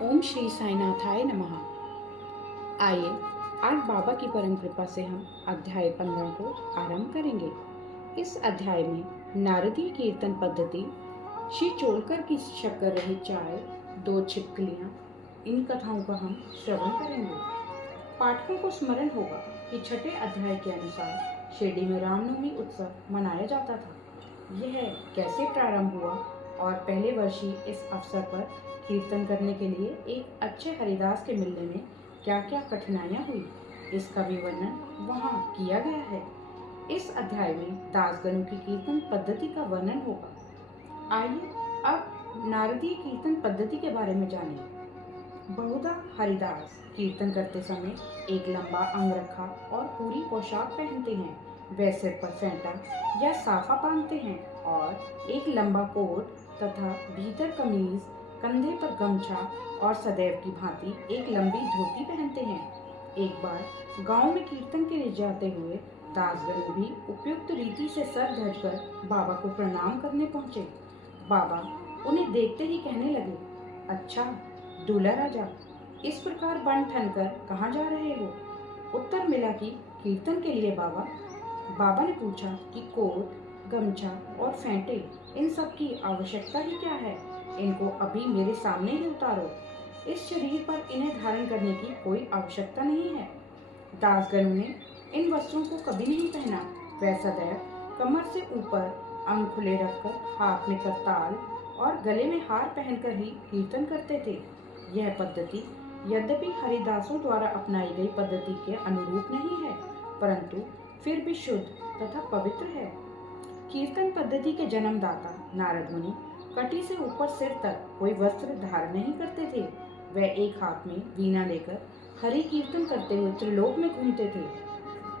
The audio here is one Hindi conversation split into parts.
ओम श्री साईनाथाय नमः। आइए आज बाबा की परम कृपा से हम अध्याय 15 को आरंभ करेंगे। इस अध्याय में नारदीय कीर्तन पद्धति, श्री चोलकर की शक्कर रहित चाय, 2 छिपकलियां, इन कथाओं का हम श्रवण करेंगे। पाठकों को स्मरण होगा कि छठे अध्याय के अनुसार शिरडी में रामनवमी उत्सव मनाया जाता था। यह कैसे प्रारंभ हुआ और पहले वर्ष ही इस अवसर पर कीर्तन करने के लिए एक अच्छे हरिदास के मिलने में क्या क्या कठिनाइयाँ हुई, इसका भी वर्णन वहाँ किया गया है। इस अध्याय में दासगणों की कीर्तन पद्धति का वर्णन होगा। आइए अब नारदीय कीर्तन पद्धति के बारे में जानें। बहुधा हरिदास कीर्तन करते समय एक लंबा अंगरखा और पूरी पोशाक पहनते हैं। वे सिर पर फेंटा या साफा बांधते हैं और एक लंबा कोट तथा भीतर कमीज, कंधे पर गमछा और सदैव की भांति एक लंबी धोती पहनते हैं। एक बार गांव में कीर्तन के लिए जाते हुए दासगण भी उपयुक्त रीति से सर ढककर बाबा को प्रणाम करने पहुंचे। बाबा उन्हें देखते ही कहने लगे, अच्छा दूल्हा राजा, इस प्रकार बन ठन कर कहाँ जा रहे हो? उत्तर मिला कि कीर्तन के लिए बाबा। बाबा ने पूछा कि कोट, गमछा और फेंटे, इन सब की आवश्यकता ही क्या है? इनको अभी मेरे सामने ही उतारो। इस शरीर पर इन्हें धारण करने की कोई आवश्यकता नहीं है। दासगणों ने इन वस्त्रों को कभी नहीं पहना। वह सदैव कमर से ऊपर अंग खुले रखकर हाथ में करताल और गले में हार पहनकर ही कीर्तन करते थे। यह पद्धति यद्यपि हरिदासों द्वारा अपनाई गई पद्धति के अनुरूप नहीं है, परंतु फिर भी शुद्ध तथा पवित्र है। कीर्तन पद्धति के जन्मदाता नारद मुनि कटी से ऊपर सिर तक कोई वस्त्र धारण नहीं करते थे। वह एक हाथ में वीणा लेकर हरि कीर्तन करते हुए त्रिलोक में घूमते थे।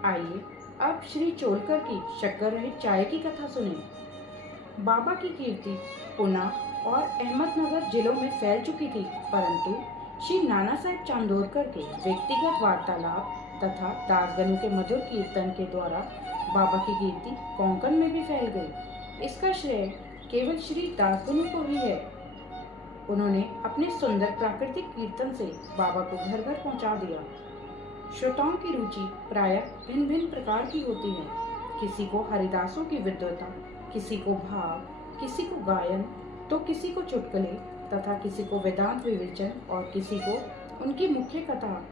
आइए अब श्री चोलकर की शक्कर रहित चाय की कथा सुने। बाबा की कीर्ति पुणे और अहमदनगर जिलों में फैल चुकी थी, परंतु श्री नाना साहेब चांदोरकर के व्यक्तिगत वार्तालाप तथा दासगणों के मधुर कीर्तन के द्वारा बाबा की कीर्ति कोंकण में भी फैल गई। इसका श्रेय केवल श्री दासगणों को ही है। उन्होंने अपने सुंदर प्राकृतिक कीर्तन से बाबा को घर घर पहुंचा दिया। श्रोताओं की रुचि प्रायः भिन्न भिन्न प्रकार की होती है। किसी को हरिदासों की विद्वता, किसी को भाव, किसी को गायन, तो किसी को चुटकुले तथा किसी को वेदांत विवेचन और किसी को उनकी मुख्य कथा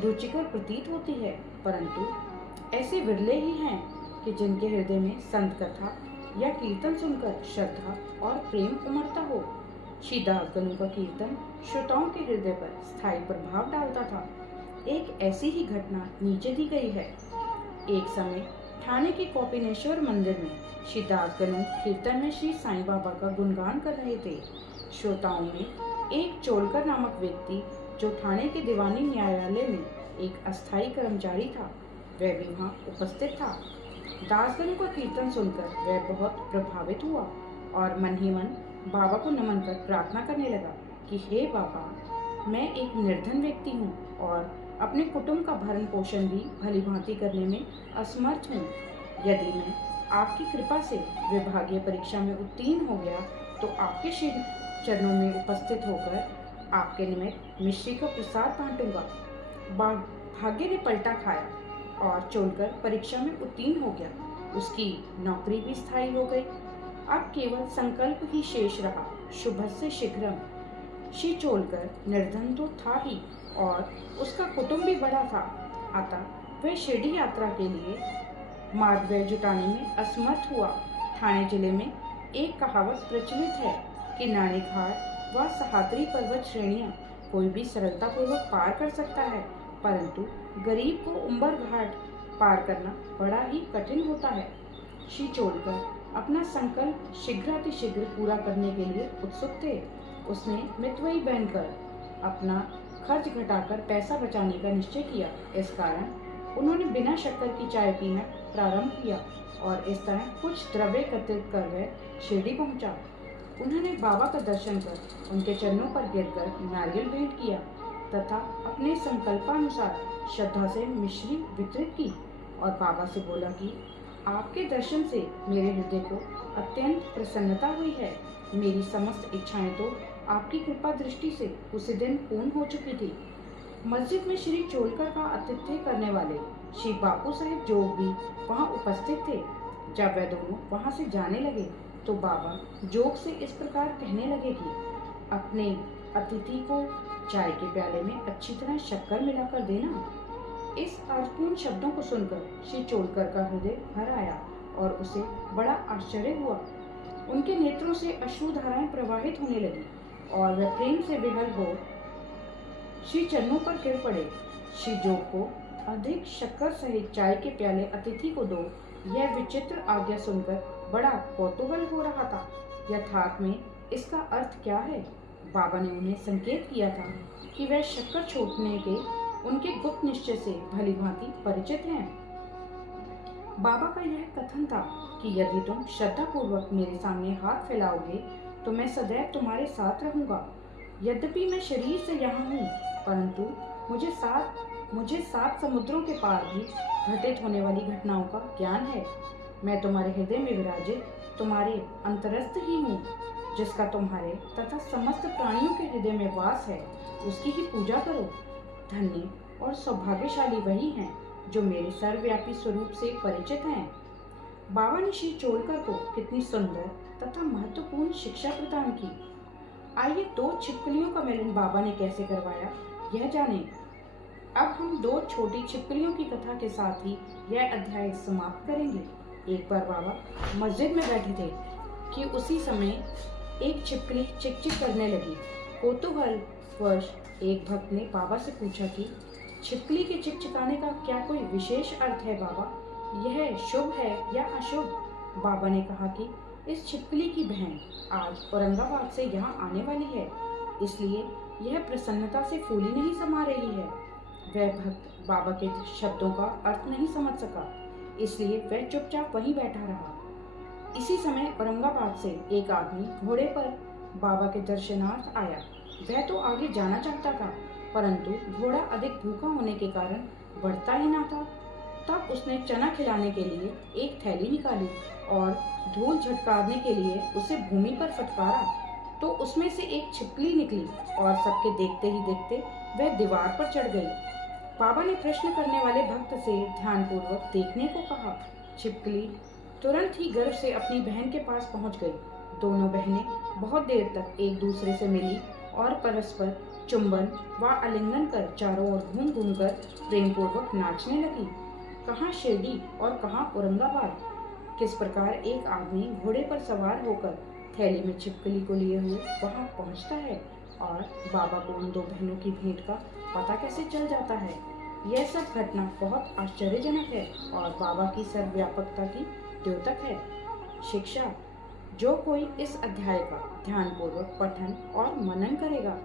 रुचिकर प्रतीत होती है। परंतु ऐसे विरले ही हैं कि जिनके हृदय में संत कथा या कीर्तन सुनकर श्रद्धा और प्रेम उमड़ता हो। श्री दासगणों का कीर्तन श्रोताओं के हृदय पर स्थायी प्रभाव डालता था। एक ऐसी ही घटना नीचे दी गई है। एक समय ठाणे के कौपिनेश्वर मंदिर में श्री दासगणों कीर्तन में श्री साईं बाबा का गुणगान कर रहे थे। श्रोताओं में एक चोलकर नामक व्यक्ति, जो ठाणे के दीवानी न्यायालय में एक अस्थायी कर्मचारी था, वह भी वहाँ उपस्थित था। दासगणों का कीर्तन सुनकर वह बहुत प्रभावित हुआ और मन ही मन बाबा को नमन कर प्रार्थना करने लगा कि हे बाबा, मैं एक निर्धन व्यक्ति हूँ और अपने कुटुंब का भरण पोषण भी भली भांति करने में असमर्थ हूँ। यदि मैं आपकी कृपा से विभागीय परीक्षा में उत्तीर्ण हो गया तो आपके श्री चरणों में उपस्थित होकर आपके निमित्त मिश्री का प्रसाद बांटूंगा। भाग्य ने पलटा खाया और चोलकर परीक्षा में उत्तीर्ण हो गया। उसकी नौकरी भी स्थायी हो गई। अब केवल संकल्प ही शेष रहा, शुभस्य शीघ्रम। श्री चोलकर निर्धन तो था ही और उसका कुटुंब भी बड़ा था, अतः वह शिरडी यात्रा के लिए मार्गव्य जुटाने में असमर्थ हुआ। ठाणे जिले में एक कहावत प्रचलित है कि नाणे घाट व सहाद्री पर्वत श्रेणियां कोई भी सरलतापूर्वक पार कर सकता है, परंतु गरीब को उम्बर घाट पार करना बड़ा ही कठिन होता है। श्री चोलकर अपना संकल्प शीघ्रातिशीघ्र पूरा करने के लिए उत्सुक थे। उसने मितव्ययी बनकर अपना खर्च घटाकर पैसा बचाने का निश्चय किया। इस कारण उन्होंने बिना शक्कर की चाय पीना प्रारंभ किया और इस तरह कुछ द्रव्य एकत्रित कर वह शिरडी पहुंचा। उन्होंने बाबा का दर्शन कर उनके चरणों पर गिरकर नारियल भेंट किया तथा अपने संकल्पानुसार श्रद्धा से मिश्री वितरित की और बाबा से बोला कि आपके दर्शन से मेरे हृदय को अत्यंत प्रसन्नता हुई है। मेरी समस्त इच्छाएं तो आपकी कृपा दृष्टि से उसी दिन पूर्ण हो चुकी थी। मस्जिद में श्री चोलकर का आतिथ्य करने वाले श्री बापू साहेब जोग भी वहाँ उपस्थित थे। जब वे दोनों वहाँ से जाने लगे तो बाबा जोग से इस प्रकार कहने लगे कि अपने अतिथि को चाय के प्याले में अच्छी तरह शक्कर मिलाकर देना। इस अर्थपूर्ण शब्दों को सुनकर श्री चोलकर का हृदय भर आया और उसे बड़ा आश्चर्य हुआ। उनके नेत्रों से अश्रुधाराएं प्रवाहित होने लगी और वे प्रेम से विहल हो श्री चरणों पर गिर पड़े। श्री जोग को अधिक शक्कर सहित चाय के प्याले अतिथि को दो, यह विचित्र आज्ञा सुनकर बड़ा कौतूहल हो रहा था। यथार्थ में इसका अर्थ क्या है? बाबा ने उन्हें संकेत किया था कि वह शक्कर छोड़ने के उनके गुप्त निश्चय से भली भांति परिचित हैं। बाबा का यह कथन था कि यदि तुम श्रद्धापूर्वक मेरे सामने हाथ फैलाओगे तो मैं सदैव तुम्हारे साथ रहूंगा। यद्यपि मैं शरीर से यहाँ हूँ, परंतु मुझे सात समुद्रों के पार भी घटित होने वाली घटनाओं का ज्ञान है। मैं तुम्हारे हृदय में विराजित तुम्हारे अंतरस्थ ही हूँ, जिसका तुम्हारे तथा समस्त प्राणियों के हृदय में वास है, उसकी ही पूजा करो। धन्य और सौभाग्यशाली वही हैं जो मेरे सर्वव्यापी स्वरूप से परिचित हैं। बाबा ने श्री चोलकर को कितनी सुंदर तथा महत्वपूर्ण शिक्षा प्रदान की। आइए दो छिपकलियों का मिलन बाबा ने कैसे करवाया यह जानें। अब हम दो छोटी छिपकलियों की कथा के साथ ही यह अध्याय समाप्त करेंगे। एक बार बाबा मस्जिद में बैठे थे कि उसी समय एक छिपकली चिक-चिक करने लगी। कौतूहलवश एक भक्त ने बाबा से पूछा कि छिपकली के चिकचिकाने का क्या कोई विशेष अर्थ है बाबा? यह शुभ है या अशुभ? बाबा ने कहा कि इस छिपकली की बहन आज औरंगाबाद से यहाँ आने वाली है, इसलिए यह प्रसन्नता से फूली नहीं समा रही है। वह भक्त बाबा के शब्दों का अर्थ नहीं समझ सका, इसलिए वह चुपचाप वहीं बैठा रहा। इसी समय औरंगाबाद से एक आदमी घोड़े पर बाबा के दर्शनार्थ आया। वह तो आगे जाना चाहता था, परंतु घोड़ा अधिक भूखा होने के कारण बढ़ता ही ना था। तब उसने चना खिलाने के लिए एक थैली निकाली और धूल झटकारने के लिए उसे भूमि पर फटकारा, तो उसमें से एक छिपकली निकली और सबके देखते ही देखते वह दीवार पर चढ़ गई। बाबा ने प्रश्न करने वाले भक्त से ध्यानपूर्वक देखने को कहा। छिपकली तुरंत ही गर्व से अपनी बहन के पास पहुंच गई। दोनों बहनें बहुत देर तक एक दूसरे से मिली और परस्पर चुंबन व आलिंगन कर चारों ओर घूम घूम कर प्रेमपूर्वक नाचने लगी। कहाँ शिरडी और कहाँ औरंगाबाद। किस प्रकार एक आदमी घोड़े पर सवार होकर थैली में छिपकली को लिए हुए वहां पहुंचता है और बाबा को उन दो बहनों की भेंट का पता कैसे चल जाता है। यह सब घटना बहुत आश्चर्यजनक है और बाबा की सर्वव्यापकता की द्योतक है। शिक्षा: जो कोई इस अध्याय का ध्यानपूर्वक पठन और मनन करेगा,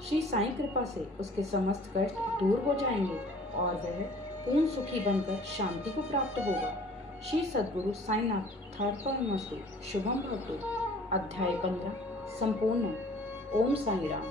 श्री साईं कृपा से उसके समस्त कष्ट दूर हो जाएंगे और वह पूर्ण सुखी बनकर शांति को प्राप्त होगा। श्री सद्गुरु साईनाथार्पणमस्तु। शुभम भवतु। अध्याय 15 संपूर्ण। ओम साई राम।